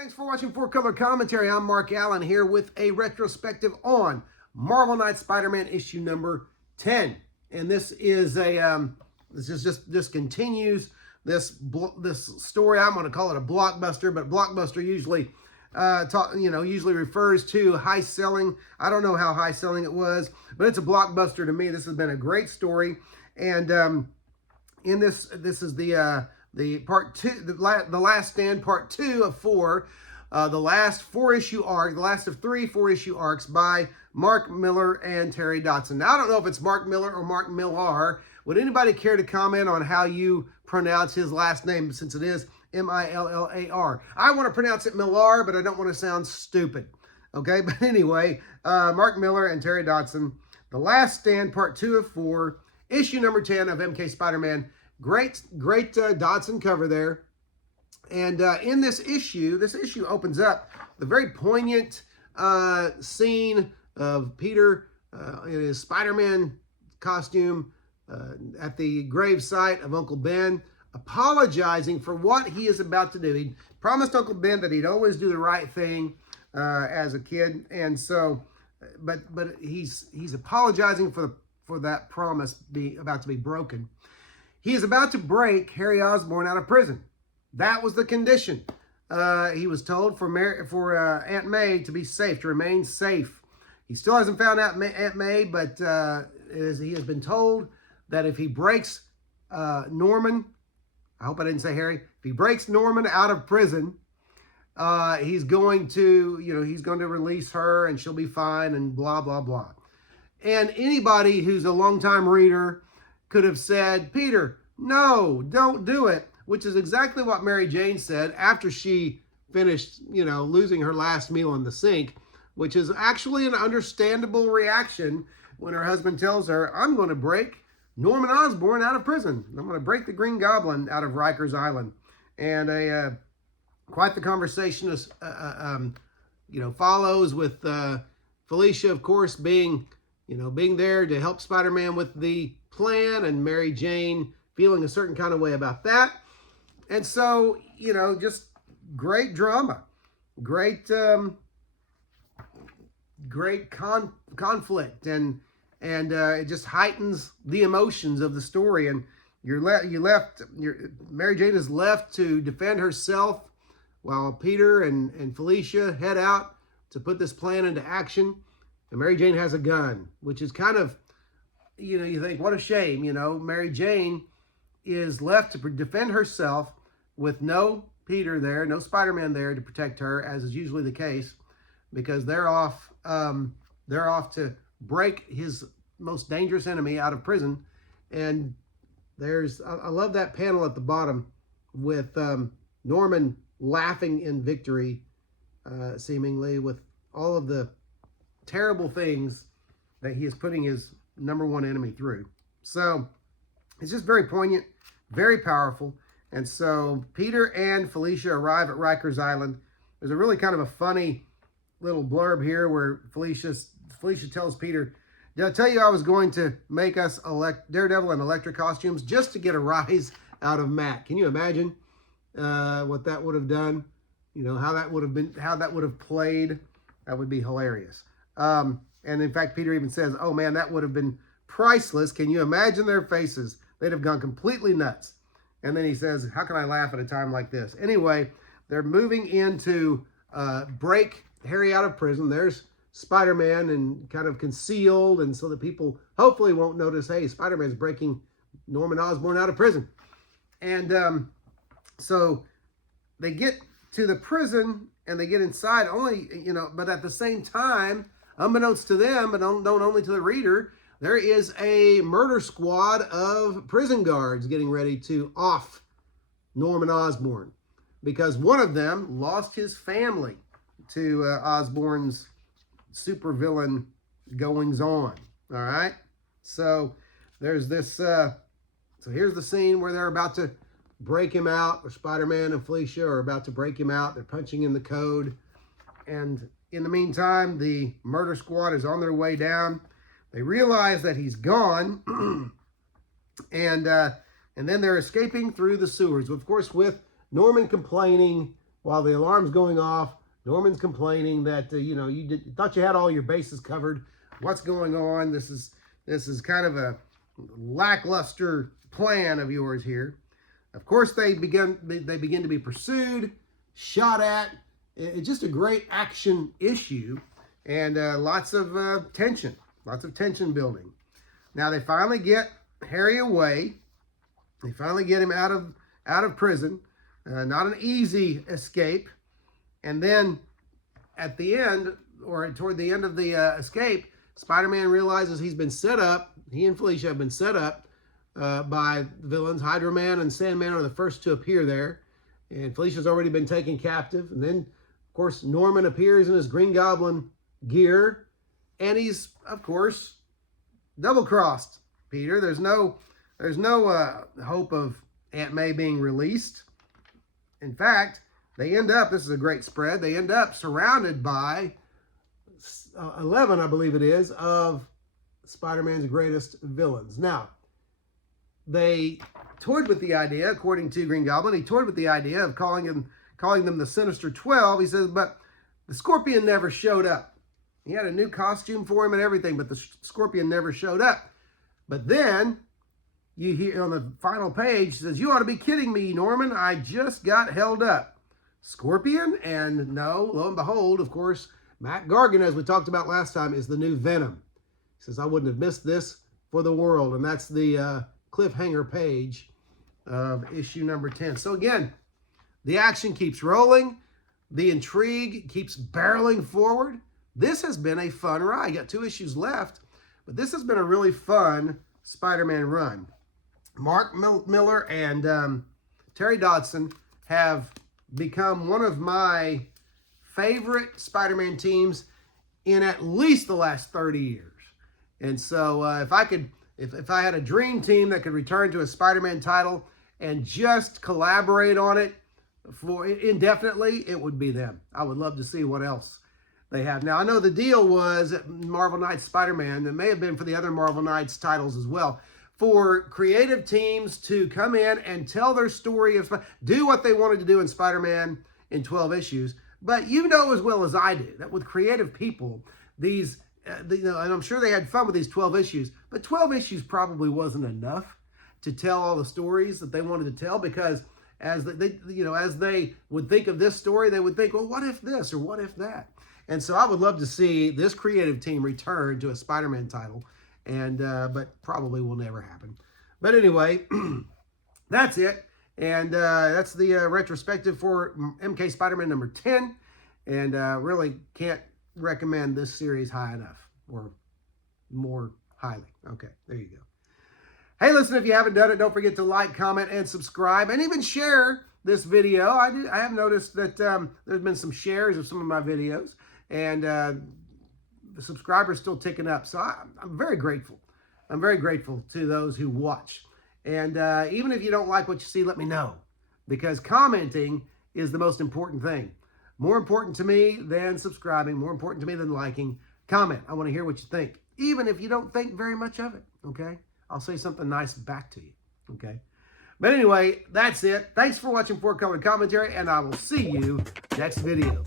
Thanks for watching 4Color Commentary. I'm Mark Allen here with a retrospective on Marvel Knights Spider-Man issue number 10. And this is this continues this story. I'm going to call it a blockbuster, but blockbuster usually usually refers to high selling. I don't know how high selling it was, but it's a blockbuster to me. This has been a great story, and in this is the part two, the last stand, part 2 of 4, the last 4-issue arc, the last of 3 4-issue arcs by Mark Millar and Terry Dodson. Now, I don't know if it's Mark Millar or Mark Millar. Would anybody care to comment on how you pronounce his last name, since it is M-I-L-L-A-R? I want to pronounce it Millar, but I don't want to sound stupid. Okay, but anyway, Mark Millar and Terry Dodson, the last stand, part 2 of 4, issue number 10 of MK Spider-Man. Great Dodson cover there. And in this issue opens up the very poignant scene of Peter in his Spider-Man costume at the gravesite of Uncle Ben, apologizing for what he is about to do. He promised Uncle Ben that he'd always do the right thing as a kid, and so, but he's apologizing for that promise about to be broken. He is about to break Harry Osborn out of prison. That was the condition. He was told for Aunt May to be safe, to remain safe. He still hasn't found out Aunt May, but he has been told that if he breaks Norman, I hope I didn't say Harry, if he breaks Norman out of prison, he's going to release her and she'll be fine and blah, blah, blah. And anybody who's a longtime reader could have said, Peter, no, don't do it, which is exactly what Mary Jane said after she finished, losing her last meal in the sink, which is actually an understandable reaction when her husband tells her, I'm going to break Norman Osborn out of prison. I'm going to break the Green Goblin out of Rikers Island. And quite the conversation follows with Felicia, of course, being there to help Spider-Man with the plan, and Mary Jane feeling a certain kind of way about that. And so, just great drama, great conflict, and it just heightens the emotions of the story. And Mary Jane is left to defend herself while Peter and Felicia head out to put this plan into action. And Mary Jane has a gun, which is kind of, you think, what a shame. Mary Jane is left to defend herself with no Peter there, no Spider-Man there to protect her, as is usually the case, because they're off to break his most dangerous enemy out of prison. And I love that panel at the bottom with Norman laughing in victory, seemingly, with all of the terrible things that he is putting his number one enemy through. So it's just very poignant, very powerful. And so Peter and Felicia arrive at Rikers Island. There's a really kind of a funny little blurb here where Felicia tells Peter, did I tell you I was going to make us Daredevil and Electra costumes just to get a rise out of Matt? Can you imagine what that would have done? How that would have played? That would be hilarious. And in fact, Peter even says, oh man, that would have been priceless. Can you imagine their faces? They'd have gone completely nuts. And then he says, how can I laugh at a time like this? Anyway, they're moving in to break Harry out of prison. There's Spider-Man and kind of concealed, and so that people hopefully won't notice, hey, Spider-Man's breaking Norman Osborn out of prison. And so they get to the prison and they get inside but at the same time, unbeknownst to them, but known only to the reader, there is a murder squad of prison guards getting ready to off Norman Osborn, because one of them lost his family to Osborn's supervillain goings-on. All right? So there's this, so here's the scene where they're about to break him out, or Spider-Man and Felicia are about to break him out. They're punching in the code. And in the meantime, the murder squad is on their way down. They realize that he's gone, and then they're escaping through the sewers. Of course, with Norman complaining while the alarm's going off, Norman's complaining that, you know, you thought you had all your bases covered. What's going on? This is kind of a lackluster plan of yours here. Of course, they begin to be pursued, shot at. It's just a great action issue, and lots of tension building. Now they finally get Harry away. They finally get him out of prison. Not an easy escape. And then at the end, or toward the end of the escape, Spider-Man realizes he's been set up. He and Felicia have been set up by the villains. Hydro Man and Sandman are the first to appear there. And Felicia's already been taken captive. And then, of course, Norman appears in his Green Goblin gear. And he's, of course, double-crossed Peter. There's no hope of Aunt May being released. In fact, they end up, this is a great spread, they end up surrounded by 11, I believe it is, of Spider-Man's greatest villains. Now, they toyed with the idea, according to Green Goblin, he toyed with the idea of calling them the Sinister 12. He says, but the Scorpion never showed up. He had a new costume for him and everything, but the Scorpion never showed up. But then, you hear on the final page, it says, you ought to be kidding me, Norman. I just got held up. Scorpion? And no, lo and behold, of course, Matt Gargan, as we talked about last time, is the new Venom. He says, I wouldn't have missed this for the world. And that's the cliffhanger page of issue number 10. So again, the action keeps rolling. The intrigue keeps barreling forward. This has been a fun ride. You got 2 issues left, but this has been a really fun Spider-Man run. Mark Miller and Terry Dodson have become one of my favorite Spider-Man teams in at least the last 30 years. And so if I had a dream team that could return to a Spider-Man title and just collaborate on it for indefinitely, it would be them. I would love to see what else they have. Now, I know the deal was at Marvel Knights Spider-Man, it may have been for the other Marvel Knights titles as well, for creative teams to come in and tell their story of, do what they wanted to do in Spider-Man in 12 issues. But you know as well as I do that with creative people, these, and I'm sure they had fun with these 12 issues, but 12 issues probably wasn't enough to tell all the stories that they wanted to tell, because as they would think of this story, they would think, well, what if this or what if that? And so I would love to see this creative team return to a Spider-Man title, and but probably will never happen. But anyway, that's it. And that's the retrospective for MK Spider-Man number 10. And really can't recommend this series high enough, or more highly. Okay, there you go. Hey, listen, if you haven't done it, don't forget to like, comment, and subscribe, and even share this video. I have noticed that there's been some shares of some of my videos, and the subscribers still ticking up. So I'm very grateful. I'm very grateful to those who watch. And even if you don't like what you see, let me know, because commenting is the most important thing. More important to me than subscribing, more important to me than liking. Comment. I want to hear what you think, even if you don't think very much of it, okay? I'll say something nice back to you, okay? But anyway, that's it. Thanks for watching 4 Color Commentary, and I will see you next video.